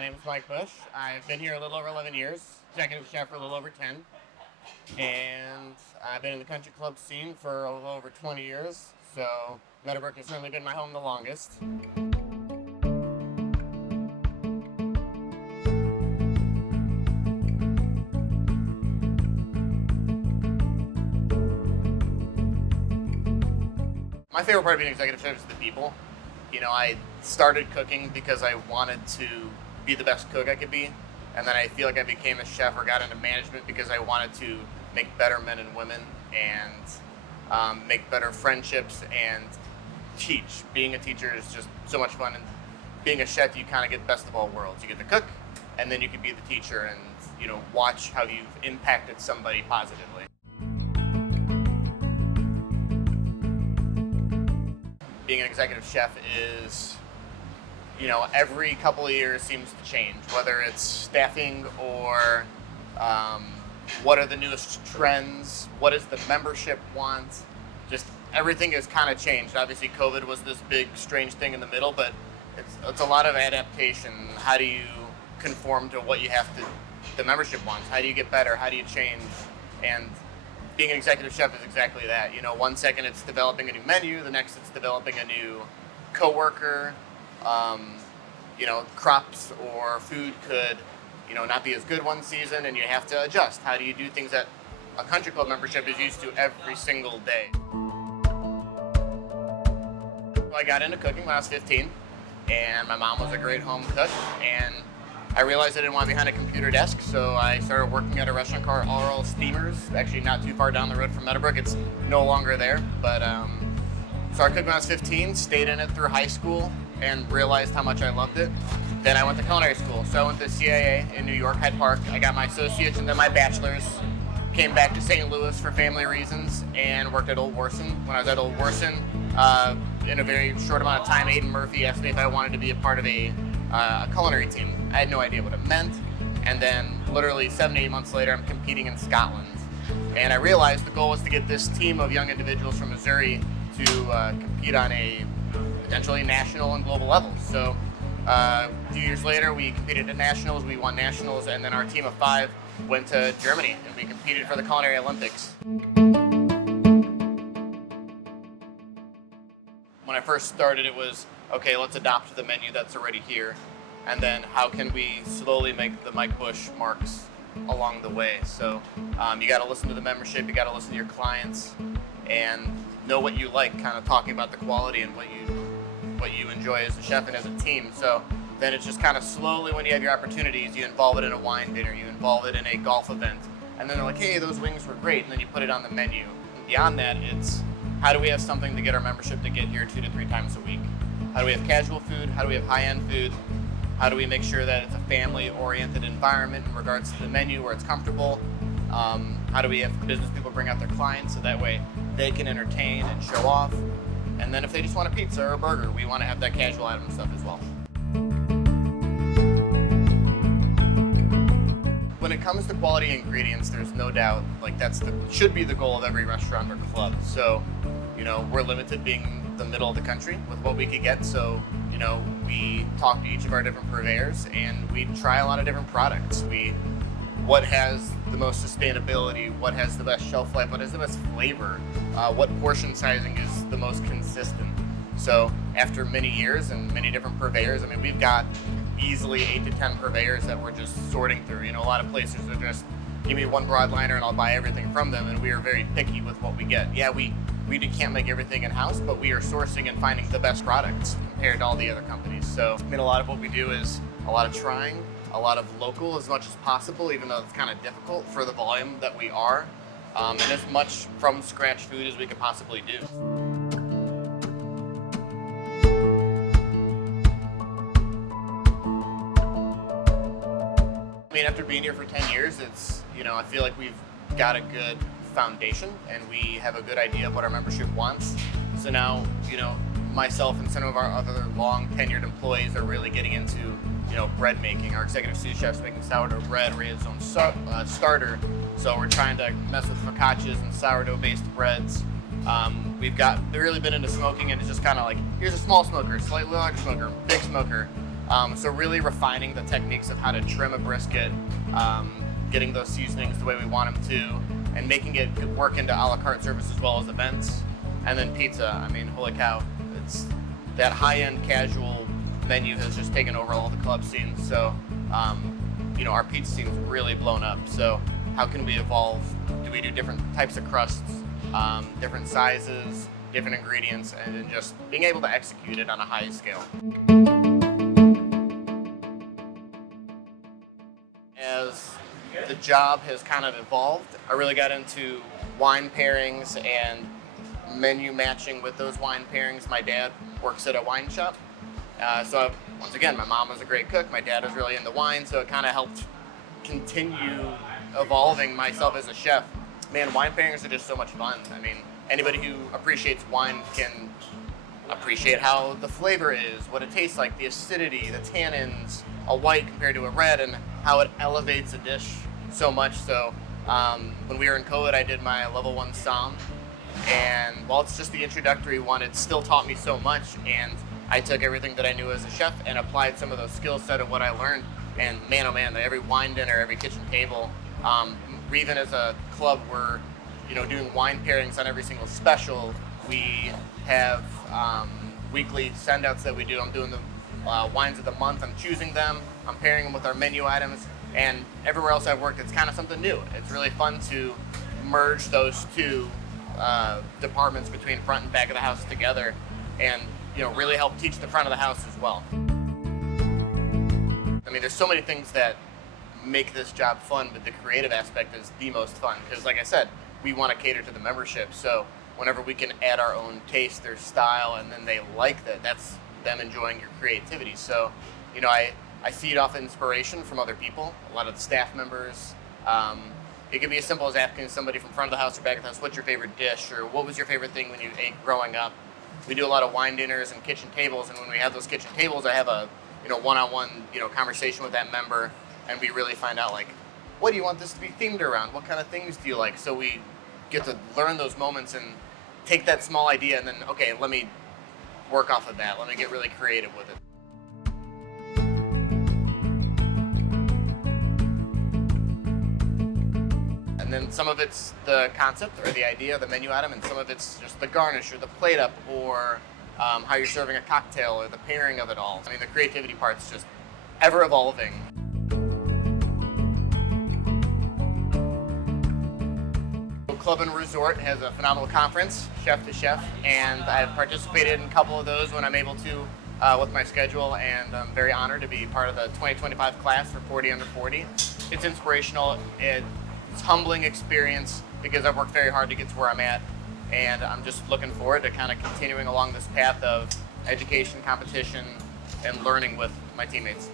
My name is Mike Bush. I've been here a little over 11 years, executive chef for a little over 10, and I've been in the country club scene for a little over 20 years, so Meadowbrook has certainly been my home the longest. My favorite part of being executive chef is the people. I started cooking because I wanted to be the best cook I could be, and then I feel like I became a chef or got into management because I wanted to make better men and women and make better friendships and teach. Being a teacher is just so much fun, and being a chef, you kind of get best of all worlds. You get to cook, and then you can be the teacher and watch how you've impacted somebody positively. Being an executive chef is, every couple of years seems to change, whether it's staffing or what are the newest trends, what does the membership want, just everything has kind of changed. Obviously COVID was this big strange thing in the middle, but it's a lot of adaptation. How do you conform to what the membership wants? How do you get better? How do you change? And being an executive chef is exactly that. One second it's developing a new menu, the next it's developing a new coworker. Crops or food could, not be as good one season, and you have to adjust. How do you do things that a country club membership is used to every single day? So I got into cooking when I was 15, and my mom was a great home cook, and I realized I didn't want to be behind a computer desk, so I started working at a restaurant called Oral Steamers, actually not too far down the road from Meadowbrook. It's no longer there, but started cooking when I was 15, stayed in it through high school, and realized how much I loved it. Then I went to culinary school, so I went to CIA in New York, Hyde Park. I got my associates and then my bachelor's. Came back to St. Louis for family reasons and worked at Old Warson. When I was at Old Warson, in a very short amount of time, Aiden Murphy asked me if I wanted to be a part of a culinary team. I had no idea what it meant, and then literally 7 to 8 months later, I'm competing in Scotland. And I realized the goal was to get this team of young individuals from Missouri to compete on a potentially national and global level. So a few years later, we competed at nationals, we won nationals, and then our team of 5 went to Germany, and we competed for the Culinary Olympics. When I first started, it was, okay, let's adopt the menu that's already here, and then how can we slowly make the Mike Bush marks along the way. So you got to listen to the membership, you got to listen to your clients, and know what you like, kind of talking about the quality and what you enjoy as a chef and as a team. So then it's just kind of slowly, when you have your opportunities, you involve it in a wine dinner, you involve it in a golf event, and then they're like, hey, those wings were great, and then you put it on the menu. And beyond that, it's how do we have something to get our membership to get here 2 to 3 times a week? How do we have casual food? How do we have high-end food? How do we make sure that it's a family-oriented environment in regards to the menu where it's comfortable? How do we have business people bring out their clients so that way they can entertain and show off? And then if they just want a pizza or a burger, we want to have that casual item stuff as well. When it comes to quality ingredients, there's no doubt, should be the goal of every restaurant or club. So, we're limited being the middle of the country with what we could get. So, we talk to each of our different purveyors and we try a lot of different products. What has the most sustainability, what has the best shelf life, what has the best flavor, what portion sizing is the most consistent. So after many years and many different purveyors, we've got easily 8 to 10 purveyors that we're just sorting through. A lot of places are just, give me one broadliner and I'll buy everything from them, and we are very picky with what we get. Yeah, we can't make everything in-house, but we are sourcing and finding the best products compared to all the other companies. So a lot of what we do is a lot of trying, a lot of local as much as possible, even though it's kind of difficult for the volume that we are, and as much from scratch food as we could possibly do. After being here for 10 years, it's, I feel like we've got a good foundation and we have a good idea of what our membership wants. So now, myself and some of our other long tenured employees are really getting into, bread making. Our executive sous chef's making sourdough bread, or he has his own starter. So we're trying to mess with focaccias and sourdough based breads. We've really been into smoking, and it's just kind of like, here's a small smoker, slightly larger smoker, big smoker. So really refining the techniques of how to trim a brisket, getting those seasonings the way we want them to, and making it work into a la carte service as well as events. And then pizza, I mean, holy cow, it's that high-end casual menu has just taken over all the club scenes. So, our pizza scene's really blown up. So how can we evolve? Do we do different types of crusts, different sizes, different ingredients, and then just being able to execute it on a high scale. As the job has kind of evolved, I really got into wine pairings and menu matching with those wine pairings. My dad works at a wine shop. Once again, my mom was a great cook. My dad was really into wine, so it kind of helped continue evolving myself as a chef. Man, wine pairings are just so much fun. I mean, anybody who appreciates wine can appreciate how the flavor is, what it tastes like, the acidity, the tannins, a white compared to a red, and how it elevates a dish so much. So when we were in COVID, I did my level 1 Somm, and while it's just the introductory one, it still taught me so much, and I took everything that I knew as a chef and applied some of those skill set of what I learned. And man, oh man, every wine dinner, every kitchen table, even as a club, we're doing wine pairings on every single special. We have weekly send-outs that we do. I'm doing the wines of the month. I'm choosing them. I'm pairing them with our menu items. And everywhere else I've worked, it's kind of something new. It's really fun to merge those two departments between front and back of the house together, and really help teach the front of the house as well. I mean, there's so many things that make this job fun, but the creative aspect is the most fun because, like I said, we want to cater to the membership. So whenever we can add our own taste, their style, and then they like that, that's them enjoying your creativity. So, I feed off inspiration from other people, a lot of the staff members. It could be as simple as asking somebody from front of the house or back of the house, what's your favorite dish, or what was your favorite thing when you ate growing up? We do a lot of wine dinners and kitchen tables, and when we have those kitchen tables, I have a one-on-one conversation with that member, and we really find out, like, what do you want this to be themed around? What kind of things do you like? So we get to learn those moments and take that small idea and then, okay, let me work off of that. Let me get really creative with it. And then some of it's the concept or the idea, the menu item, and some of it's just the garnish or the plate up or how you're serving a cocktail or the pairing of it all. I mean, the creativity part's just ever evolving. Club+Resort has a phenomenal conference, Chef to Chef, and I've participated in a couple of those when I'm able to with my schedule, and I'm very honored to be part of the 2025 class for 40 under 40. It's inspirational. It's a humbling experience because I've worked very hard to get to where I'm at, and I'm just looking forward to kind of continuing along this path of education, competition, and learning with my teammates.